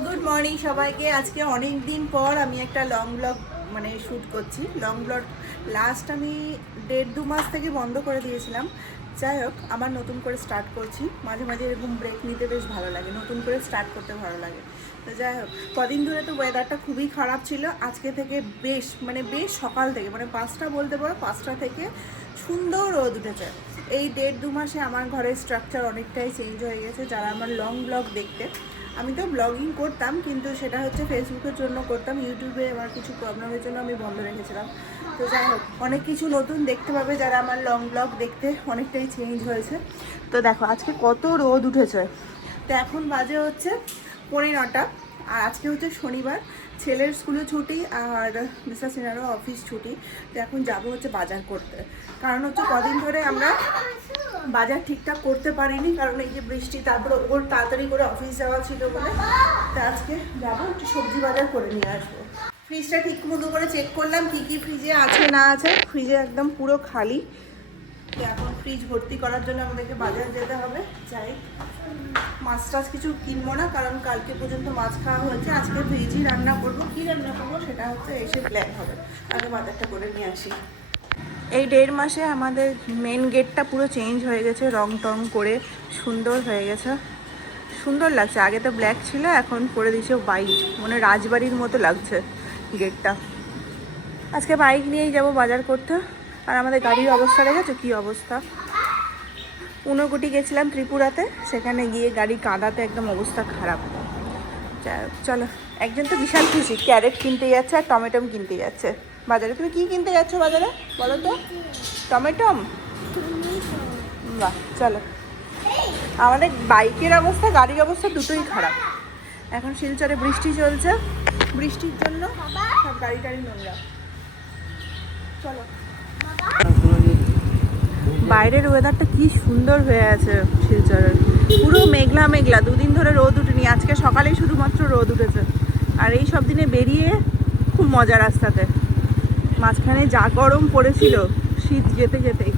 Good morning সবাইকে। আজকে অনেক দিন পর আমি একটা লং ব্লগ শ্যুট করছি। লং ব্লগ লাস্ট আমি 1.5-2 মাস থেকে বন্ধ করে দিয়েছিলাম। যাই হোক, আবার নতুন করে স্টার্ট করছি। মাঝে মাঝে এরকম ব্রেক নিতে বেশ ভালো লাগে, নতুন করে স্টার্ট করতে ভালো লাগে। তো যাই হোক, কদিন ধরে তো ওয়েদারটা খুবই খারাপ ছিল। আজকে থেকে বেশ সকাল থেকে 5টা বলতে পারো, 5টা থেকে সুন্দর রোদ উঠেছে। এই 1.5-2 মাসে আমার ঘরের স্ট্রাকচার অনেকটাই চেঞ্জ হয়ে গেছে। যারা আমার লং ব্লগ দেখতে, আমি তো ব্লগিং করতাম কিন্তু সেটা হচ্ছে ফেসবুকের জন্য করতাম, ইউটিউবে আমার কিছু প্রবলেমের জন্য আমি বন্ধ রেখেছিলাম। তো যাই হোক, অনেক কিছু নতুন দেখতে পাবে যারা আমার লং ব্লগ দেখতে। অনেকটাই চেঞ্জ হয়েছে। তো দেখো আজকে কত রোদ উঠেছে। তো এখন বাজে হচ্ছে 9:15, আর আজকে হচ্ছে শনিবার। ছেলের স্কুলে ছুটি আর মিস্টার সিনহারও অফিস ছুটি। তো এখন যাবো হচ্ছে বাজার করতে। কারণ হচ্ছে কদিন ধরে আমরা বাজার ঠিকঠাক করতে পারিনি, কারণ এই যে বৃষ্টি, তারপরে ওর তাড়াতাড়ি করে অফিস যাওয়া ছিল বলে। তো আজকে যাবো, একটু সবজি বাজার করে নিয়ে আসবো। ফ্রিজটা ঠিক মতো করে চেক করলাম কী কী ফ্রিজে আছে না আছে। ফ্রিজে একদম পুরো খালি। তো এখন ফ্রিজ ভর্তি করার জন্য আমাদেরকে বাজার যেতে হবে। যাই, মাছ টাছ কিছু কিনবো না, কারণ কালকে পর্যন্ত মাছ খাওয়া হয়েছে। আজকে ভেজই রান্না করবো। কী রান্না করবো সেটা হচ্ছে এসে প্ল্যান হবে। আগে বাজারটা করে নিয়ে আসি। এই 1.5 মাসে আমাদের মেন গেটটা পুরো চেঞ্জ হয়ে গেছে, রং টং করে সুন্দর হয়ে গেছে, সুন্দর লাগছে। আগে তো ব্ল্যাক ছিল, এখন করে দিয়েছে হোয়াইট, মানে রাজবাড়ির মতো লাগছে গেটটা। আজকে বাইক নিয়েই যাব বাজার করতে। আর আমাদের গাড়ির অবস্থা দেখেছো কী অবস্থা। ঊনকোটি গেছিলাম ত্রিপুরাতে, সেখানে গিয়ে গাড়ি কাদাতে একদম অবস্থা খারাপ। চলো, একজন তো বিশাল খুশি, ক্যারেট কিনতে যাচ্ছে আর টমেটোম কিনতে যাচ্ছে বাজারে। তুমি কি কিনতে যাচ্ছ বাজারে বলো তো? টমেটোম? বাহ, চলো। আমাদের বাইকের অবস্থা, গাড়ির অবস্থা দুটোই খারাপ। এখন শিলচরে বৃষ্টি চলছে, বৃষ্টির জন্য সব গাড়ি টাড়ি নোংরা। চলো। বাইরের ওয়েদারটা কি সুন্দর হয়ে আছে শিলচরের, পুরো মেঘলা মেঘলা। 2 দিন ধরে রোদ উঠেনি, আজকে সকালেই শুধুমাত্র রোদ উঠেছে। আর এই সব দিনে বেরিয়ে খুব মজা রাস্তাতে। মাঝখানে যা গরম পড়েছিল শীত যেতে যেতেই।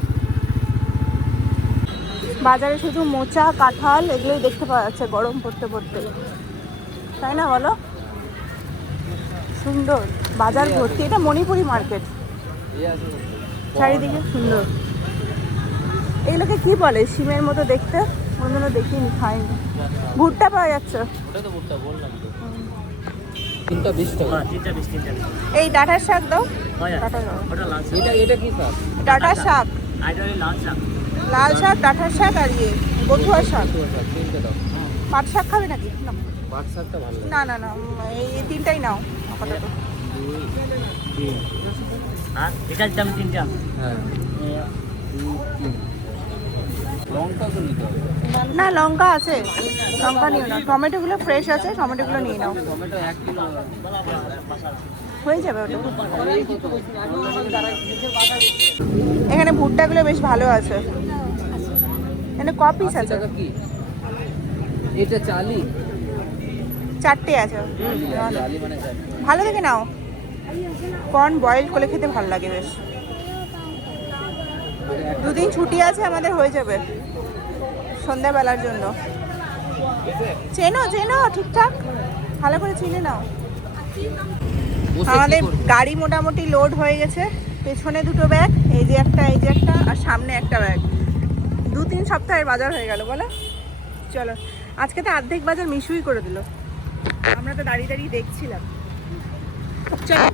বাজারে শুধু মোচা, কাঁঠাল এগুলোই দেখতে পাওয়া যাচ্ছে গরম পড়তে পড়তে, তাই না বলো? সুন্দর বাজার ভর্তি। এটা মণিপুরি মার্কেট, চারিদিকে সুন্দর। এগুলোকে কি বলে? শিমের মতো দেখতে, অন্যগুলো দেখিনি, খাইনি। ভুট্টা পাওয়া যাচ্ছে। এই ডাঁটার শাক দাও। ডাঁটার শাক, লাল শাক, ডাঁটার শাক আর বথুয়ার শাক। পাট শাক খাবে নাকি? না না না, এই 3টাই নাও আপাতত। না, লঙ্কা আছে, লঙ্কা নিও না। টমেটোগুলো ফ্রেশ আছে, টমেটোগুলো নিয়ে নাও, হয়ে যাবে ওটা। এখানে ভুট্টাগুলো বেশ ভালো আছে। এখানে ক পিস আছে? এটা চালি 4টে আছে। ভালো দেখে নাও, কর্ন বয়েল করে খেতে ভালো লাগে বেশ। 2 দিন ছুটি আছে আমাদের, হয়ে যাবে সন্ধ্যাবেলার জন্য। চেনো চেনো ঠিকঠাক, ভালো করে চিনে নাও। আমাদের গাড়ি মোটামুটি লোড হয়ে গেছে। পেছনে 2টো ব্যাগ, এই যে একটা, এই যে একটা, আর সামনে একটা ব্যাগ। 2-3 সপ্তাহের বাজার হয়ে গেল বলো। চলো, আজকে তো অর্ধেক বাজার মিশুই করে দিল, আমরা তো দাঁড়িয়ে দাঁড়িয়ে দেখছিলাম। চলো,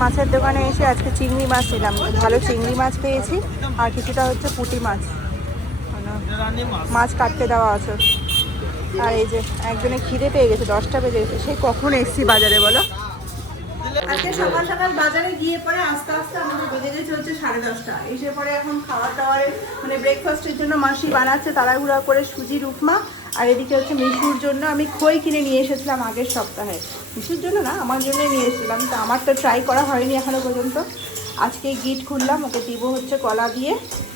মাছের দোকানে এসে আজকে চিংড়ি মাছ নিলাম। ভালো চিংড়ি মাছ পেয়েছি, আর কিছুটা হচ্ছে পুঁটি মাছ। মাছ কাটতে দেওয়া আছে। আর এই যে একজনের খিদে পেয়ে গেছে, 10টা বেজে গেছে। সেই কখন এসছি বাজারে বলো। আজকে সকাল সকাল বাজারে গিয়ে পরে আস্তে আস্তে আমাদের বেজে গেছে হচ্ছে 10:30। এসে পরে এখন খাওয়ার দাওয়ারে ব্রেকফাস্টের জন্য মাসি বানাচ্ছে তাড়াহুড়া করে সুজির উপমা। আর এদিকে হচ্ছে মিশুর জন্য আমি খই কিনে নিয়ে এসেছিলাম আগের সপ্তাহে। মিশুর জন্য না, আমার জন্যই নিয়ে এসেছিলাম। তো আমার তো ট্রাই করা হয়নি এখনো পর্যন্ত। আজকে গিট খুললাম, ওকে দিব হচ্ছে কলা দিয়ে,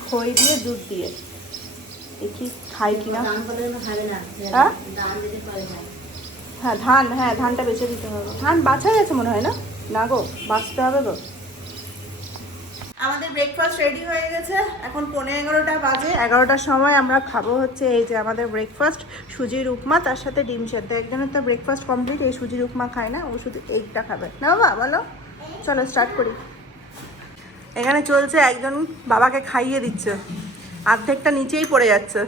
খই দিয়ে, দুধ দিয়ে। দেখি খাই কিনা। হ্যাঁ হ্যাঁ, ধান, হ্যাঁ ধানটা বেছে দিতে হবে। ধান বাছা গেছে মনে হয় না? না গো, বাছতে হবে গো। আমাদের ব্রেকফাস্ট রেডি হয়ে গেছে, এখন 11:15 বাজে। 11টার সময় আমরা খাবো হচ্ছে এই যে আমাদের ব্রেকফাস্ট, সুজির উপমা, তার সাথে ডিম সেদ্ধ। একজনের তো ব্রেকফাস্ট কমপ্লিট, এই সুজির উপমা খায় না, ও শুধু এইটা খাবে না। বাবা বলো, চলো স্টার্ট করি। এখানে চলছে, একজন বাবাকে খাইয়ে দিচ্ছে, অর্ধেকটা নিচেই পড়ে যাচ্ছে।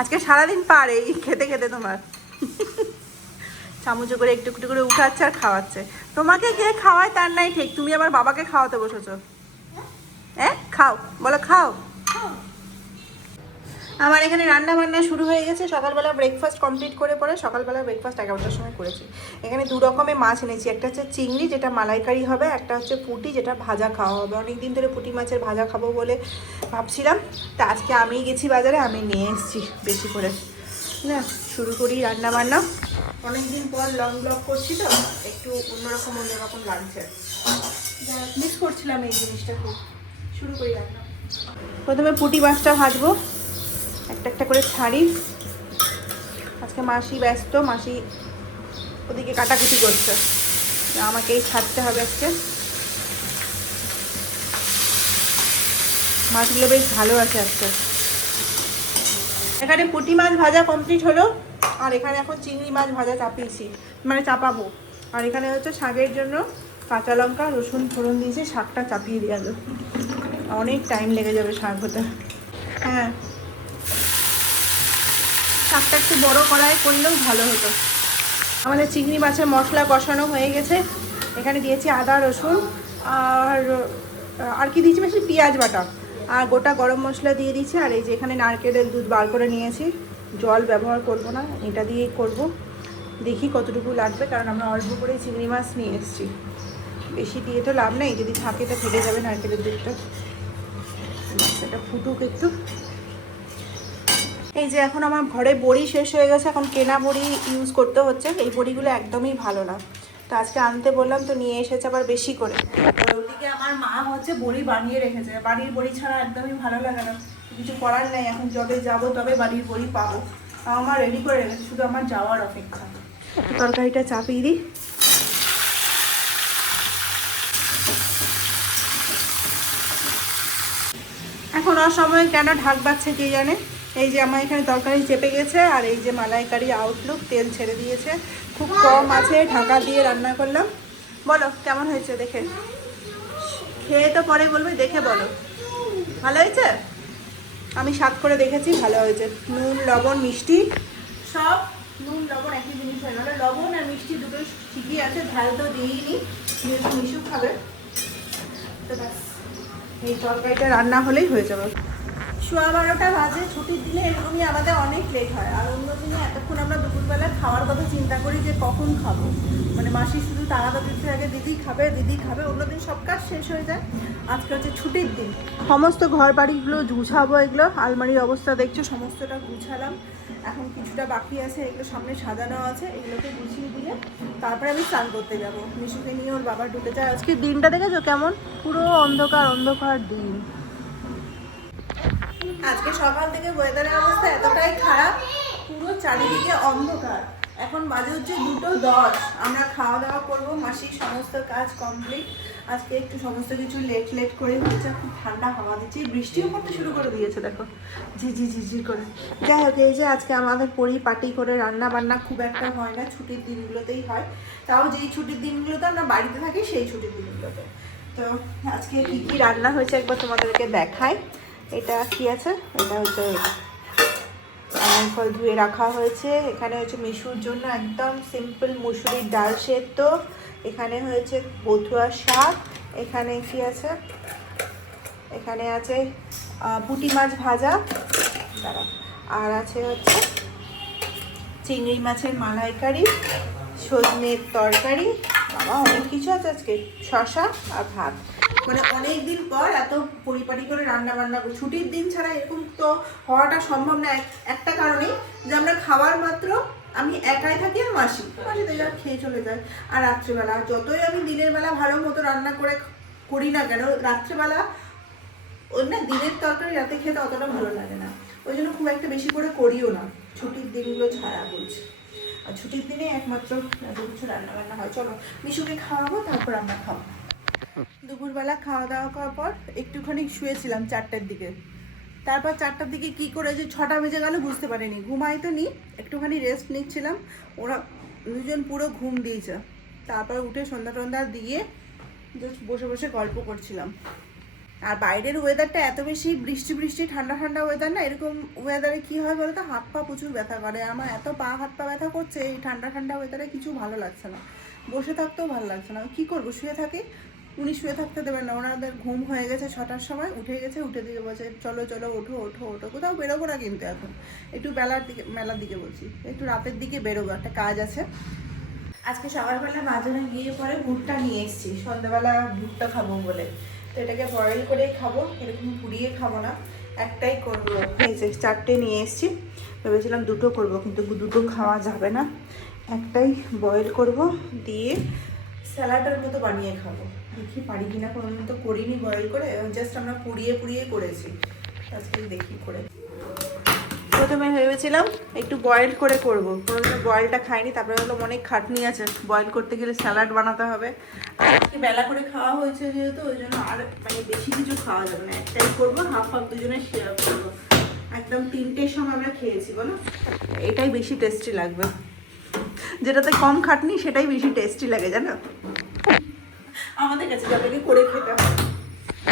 আজকে সারাদিন পার এই খেতে খেতে তোমার। চামচে করে একটু একটু করে উঠাচ্ছে আর খাওয়াচ্ছে। তোমাকে কে খাওয়ায় তার নাই ঠিক, তুমি আবার বাবাকে খাওয়াতে বসেছো। হ্যাঁ খাও, বলো খাও। আমার এখানে রান্না বান্না শুরু হয়ে গেছে। সকালবেলা ব্রেকফাস্ট কমপ্লিট করে পরে সকালবেলা ব্রেকফাস্ট 11টার সময় করেছি। এখানে 2 রকমের মাছ এনেছি, একটা হচ্ছে চিংড়ি যেটা মালাইকারি হবে, একটা হচ্ছে পুঁটি যেটা ভাজা খাওয়া হবে। অনেকদিন ধরে পুঁটি মাছের ভাজা খাবো বলে ভাবছিলাম, তা আজকে আমিই গেছি বাজারে, আমি নিয়ে এসেছি বেশি করে। না শুরু করি রান্না বান্না। অনেকদিন পর লং ব্লগ করছি তো একটু অন্যরকম লাগছে, মিস করছিলাম এই জিনিসটা খুব। শুরু করি রান্না। প্রথমে পুঁটি মাছটা ভাজবো, একটা একটা করে ছাড়ি। আজকে মাসি ব্যস্ত, মাসি ওদিকে কাটাকুটি করছে, আমাকেই ছাড়তে হবে আজকে। মাছগুলো বেশ ভালো আছে আজকে। এখানে পুঁটি মাছ ভাজা কমপ্লিট হলো, আর এখানে এখন চিংড়ি মাছ ভাজা চাপিয়েছি, মানে চাপাবো। আর এখানে হচ্ছে শাকের জন্য কাঁচা লঙ্কা রসুন ফোড়ন দিয়েছি, শাকটা চাপিয়ে দিয়ে গেল। অনেক টাইম লেগে যাবে শাক হতে। হ্যাঁ, শাকটা একটু বড় কড়াই করলেও ভালো হতো। আমাদের চিংড়ি মাছের মশলা কষানো হয়ে গেছে। এখানে দিয়েছি আদা রসুন আর কি দিয়েছি বেশি, পেঁয়াজ বাটা আর গোটা গরম মশলা দিয়ে দিয়েছি। আর এই যে এখানে নারকেলের দুধ বার করে নিয়েছি, জল ব্যবহার করব না, এটা দিয়েই করব। দেখি কতটুকু লাগবে, কারণ আমরা অল্প করেই চিংড়ি মাছ নিয়ে এসেছি, বেশি দিয়ে তো লাভ নেই, যদি থাকে তো ফেটে যাবে নারকেলের দুধটা। এটা ফুটুক একটু। এই যে এখন আমার ঘরে বড়ি শেষ হয়ে গেছে, এখন কেনা বড়ি ইউজ করতে হচ্ছে। এই বড়িগুলো একদমই ভালো না, তো আজকে আনতে বললাম, তো নিয়ে এসেছে আবার বেশি করে। ওদিকে আমার মা হচ্ছে বড়ি বানিয়ে রেখেছে, বাড়ির বড়ি ছাড়া একদমই ভালো লাগে না। কিছু করার নেই, এখন যবে যাবো তবে বাড়ির বড়ি পাবো। আমার রেডি করে রেখেছে, শুধু আমার যাওয়ার অপেক্ষা। তরকারিটা চাপিয়ে দিই। এখন অসময়ে কেন ঢাক বাজছে কে জানে। এই যে আমার এখানে তরকারি চেপে গেছে, আর এই যে মালাইকারি আউটলুক, তেল ছেড়ে দিয়েছে, খুব কম আছে, ঢাকা দিয়ে রান্না করলাম। বলো কেমন হয়েছে দেখে, খেয়ে তো পরে বলবে, দেখে বলো ভালো হয়েছে। আমি স্বাদ করে দেখেছি, ভালো হয়েছে। নুন লবণ মিষ্টি সব, নুন লবণ একই জিনিস হয়ে গেল। লবণ আর মিষ্টি দুটো ঠিকই আছে, ঝাল তো দিইনি, যেহেতু মিশু খাবে। তো ব্যাস, এই তরকারিটা রান্না হলেই হয়ে যাবে। 12:15 বাজে। ছুটির দিনে এরকমই আমাদের অনেক লেট হয়, আর অন্য দিনে এতক্ষণ আমরা দুপুরবেলা খাওয়ার কথা চিন্তা করি যে কখন খাবো, মানে মাসি শুধু তাড়াতাড়ি আগে দিদি খাবে দিদি খাবে, অন্যদিন সব কাজ শেষ হয়ে যায়। আজকে হচ্ছে ছুটির দিন, সমস্ত ঘর বাড়িগুলো গুছাবো। এগুলো আলমারির অবস্থা দেখছো, সমস্তটা গুছালাম। এখন কিছুটা বাকি আছে, এগুলো সামনে সাজানো আছে, এগুলোকে গুছিয়ে দিয়ে তারপরে আমি স্নান করতে যাবো। মিশুকে নিয়ে ওর বাবা ঢুকে যায়। আজকে দিনটা দেখেছো কেমন, পুরো অন্ধকার অন্ধকার দিন। আজকে সকাল থেকে ওয়েদারের অবস্থা এতটাই খারাপ, পুরো চারিদিকে অন্ধকার। এখন বাজে হচ্ছে 2:10, আমরা খাওয়া দাওয়া করবো, মাসির সমস্ত কাজ কমপ্লিট। আজকে একটু সমস্ত কিছু লেট করে হচ্ছে, খুব ঠান্ডা হাওয়া দিচ্ছে, বৃষ্টিও পড়তে শুরু করে দিয়েছে দেখো, ঝিঝি করে। যাই হোক, এই যে আজকে আমাদের পরিপাটি করে রান্না বান্না খুব একটা হয় না, ছুটির দিনগুলোতেই হয়। তাও যেই ছুটির দিনগুলোতে আমরা বাড়িতে থাকি সেই ছুটির দিনগুলোতে। তো আজকে কী কী রান্না হয়েছে একবার তোমাদেরকে দেখাই। এটা কি আছে, এটা হচ্ছে ফল ধুয়ে রাখা হয়েছে। এখানে হচ্ছে মিশুর জন্য একদম সিম্পল মুসুরির ডাল সেদ্ধ। এখানে হয়েছে বথুয়া শাক। এখানে কি আছে, এখানে আছে পুঁটি মাছ ভাজা, আর আছে হচ্ছে চিংড়ি মাছের মালাইকারি, সজনের তরকারি, বাবা অনেক কিছু আছে আজকে, শসা আর ভাত। মানে অনেক দিন পর এত পরিপাটি করে রান্না বান্না করি। ছুটির দিন ছাড়া এরকম তো হওয়াটা সম্ভব না, একটা কারণেই যে আমরা খাবার মাত্র আমি একাই থাকি আর মাসিতে যা খেয়ে চলে যায়। আর রাত্রেবেলা যতই আমি দিনের বেলা ভালো মতো রান্না করি না কেন, রাত্রেবেলা ওই না দিনের তরকারি রাতে খেতে অতটা ভালো লাগে না, ওই জন্য খুব একটা বেশি করে করিও না ছুটির দিনগুলো ছাড়া বলছি। আর ছুটির দিনে একমাত্র এত কিছু রান্না বান্না হয়। চলো মিশুকে খাওয়াবো, তারপর আমরা খাবো। দুপুরবেলা খাওয়া দাওয়া করার পর একটুখানি শুয়েছিলাম 4টার দিকে। তারপর 4টার দিকে কি করে যে 6টা বেজে গেল বুঝতে পারিনি, ঘুমাই তো নি, একটুখানি রেস্ট নিচ্ছিলাম, ওরা দুজন পুরো ঘুম দিয়েছে। তারপর উঠে সন্ধ্যা টন্ধা দিয়ে জাস্ট বসে বসে গল্প করছিলাম। আর বাইরের ওয়েদারটা এত বেশি বৃষ্টি বৃষ্টি ঠান্ডা ঠান্ডা ওয়েদার না, এরকম ওয়েদারে কী হয় বলো তো, হাত পা প্রচুর ব্যথা করে। আমার এত পা হাত পা ব্যথা করছে এই ঠান্ডা ঠান্ডা ওয়েদারে, কিছু ভালো লাগছে না, বসে থাকতেও ভালো লাগছে না। কী করবো, শুয়ে থাকি। উনি শুয়ে থাকতে দেবেন না, ওনাদের ঘুম হয়ে গেছে 6টার সময়, উঠে গেছে, উঠে দিয়ে বলছে চলো চলো ওঠো ওঠো ওঠো। কোথাও বেরোবো না কিন্তু এখন, একটু মেলার দিকে বলছি, একটু রাতের দিকে বেরোবো, একটা কাজ আছে। আজকে সকালবেলা বাজারে গিয়ে পরে ভুট্টা নিয়ে এসেছি, সন্ধ্যাবেলা ভুট্টা খাবো বলে। তো এটাকে বয়েল করেই খাবো, এরকম পুড়িয়ে খাবো না, একটাই করবো। এই যে 4টে নিয়ে এসেছি, ভেবেছিলাম 2টো করবো, কিন্তু 2টো খাওয়া যাবে না, একটাই বয়েল করব, দিয়ে স্যালাডের মতো বানিয়ে খাবো। দেখি পারি কিনা, কোনোদিন তো করিনি বয়েল করে, জাস্ট আমরা পুড়িয়ে পুড়িয়ে করেছি, আজকে দেখি করে। প্রথমে ভেবেছিলাম একটু বয়েল করে করবো, কোনোদিন বয়েলটা খাইনি, তারপরে হলো অনেক খাটনি আছে, বয়েল করতে গেলে স্যালাড বানাতে হবে। আর আজকে বেলা করে খাওয়া হয়েছে যেহেতু, ওই জন্য আর মানে বেশি কিছু খাওয়া যাবে না, একটাই করবো, হাফ হাফ দুজনে শেয়ার করবো। একদম 3টের সময় আমরা খেয়েছি বলো, এটাই বেশি টেস্টি লাগবে, যেটাতে কম খাটনি সেটাই বেশি টেস্টি লাগে জানো আমাদের কাছে, যাদেরকে করে খেতে হবে।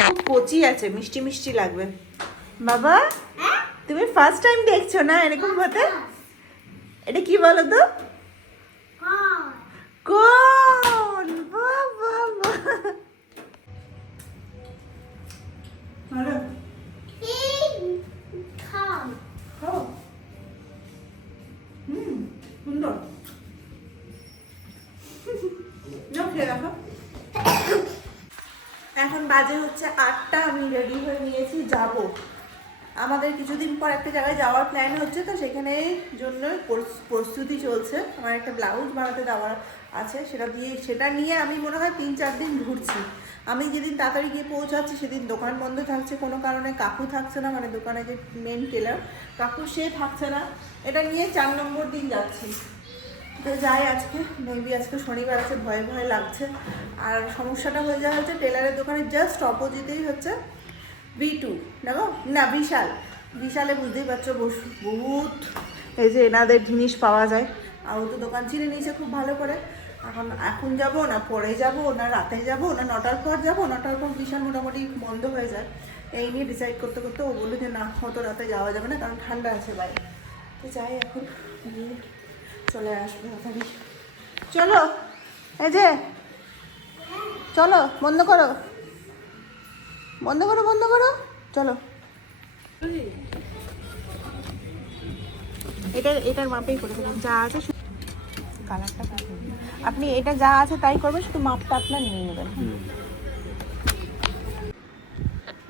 খুব কচি আছে, মিষ্টি মিষ্টি লাগবে। বাবা তুমি ফার্স্ট টাইম দেখছো না এরকম হতে? এটা কি বলো তো? কোন বাবা ভালো সুন্দর। এখন বাজে হচ্ছে 8টা, আমি রেডি হয়ে নিয়েছি, যাব। আমাদের কিছুদিন পর একটা জায়গায় যাওয়ার প্ল্যান হচ্ছে, তো সেখানে জন্য প্রস্তুতি চলছে। আমার একটা ব্লাউজ বানাতে দেওয়ার আছে, সেটা নিয়ে আমি মনে হয় 3-4 দিন ঘুরছি। আমি যেদিন তাড়াতাড়ি গিয়ে পৌঁছাচ্ছি সেদিন দোকান বন্ধ থাকছে কোনো কারণে, কাকু থাকছে না, মানে দোকানে যে মেন টেলার কাকু সে থাকছে না। এটা নিয়ে 4 নম্বর দিন যাচ্ছি। তো যাই, আজকে মেবি আজকে শনিবার আছে, ভয়ে ভয়ে লাগছে। আর সমস্যাটা হয়ে যাওয়া হচ্ছে টেলারের দোকানের জাস্ট অপোজিটেই হচ্ছে V2 দেখো না, বিশালে বুঝতেই পারছো বহুত এই যে এনাদের জিনিস পাওয়া যায়। আর ও তো দোকান চিনে নিয়েছে খুব ভালো করে। এখন যাব না পরে যাব না রাতে যাব না 9টার পর যাব, 9টার পর বিশাল মোটামুটি বন্ধ হয়ে যায়। এই নিয়ে ডিসাইড করতে করতে ও বললো যে না, অত রাতে যাওয়া যাবে না, কারণ ঠান্ডা আছে বাইরে। তো যাই, এখন গিয়ে চলে আসবে তাড়াতাড়ি। চলো এই যে চলো, বন্ধ করো বন্ধ করো বন্ধ করো, চলো। এটার মাপেই করে দেবেন, যা আছে কালারটা আপনি এটা যা আছে তাই করবেন, শুধু মাপটা আপনার নিয়ে নেবেন।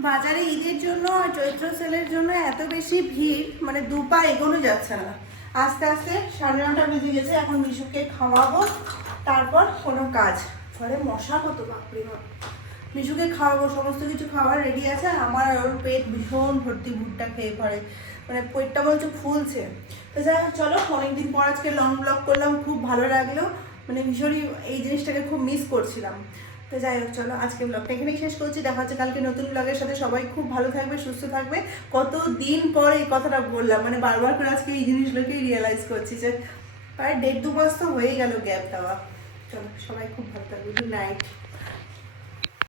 বাজারে ঈদের জন্য আর চৈত্র সেলের জন্য এত বেশি ভিড়, মানে 2 পা এগোনো যাচ্ছে না। আস্তে আস্তে 9:30 বেজে গেছে, এখন মিশুকে খাওয়াবো, তারপর কোনো কাজ। ঘরে মশা কত, বাপরে বাপ। মিশুকে খাওয়াবো, সমস্ত কিছু খাবার রেডি আছে। আমার ওর পেট ভীষণ ভর্তি ভুট্টা খেয়ে পড়ে, মানে পেটটা বলছে ফুলছে। তো যাই হোক, চলো, অনেকদিন পর আজকে লং ব্লগ করলাম, খুব ভালো লাগলো, মানে ভীষণই এই জিনিসটাকে খুব মিস করছিলাম। তো যাই হোক, চলো আজকে ব্লগটা এখানেই শেষ করছি, দেখা হচ্ছে কালকে নতুন ব্লগের সাথে। সবাই খুব ভালো থাকবে, সুস্থ থাকবে। কতদিন পর এই কথাটা বললাম, মানে বারবার করে আজকে এই জিনিসগুলোকেই রিয়েলাইজ করছি যে প্রায় 1.5-2 মাস তো হয়ে গেল গ্যাপ দেওয়া। চলো সবাই খুব ভালো থাকবে, গুড নাইট।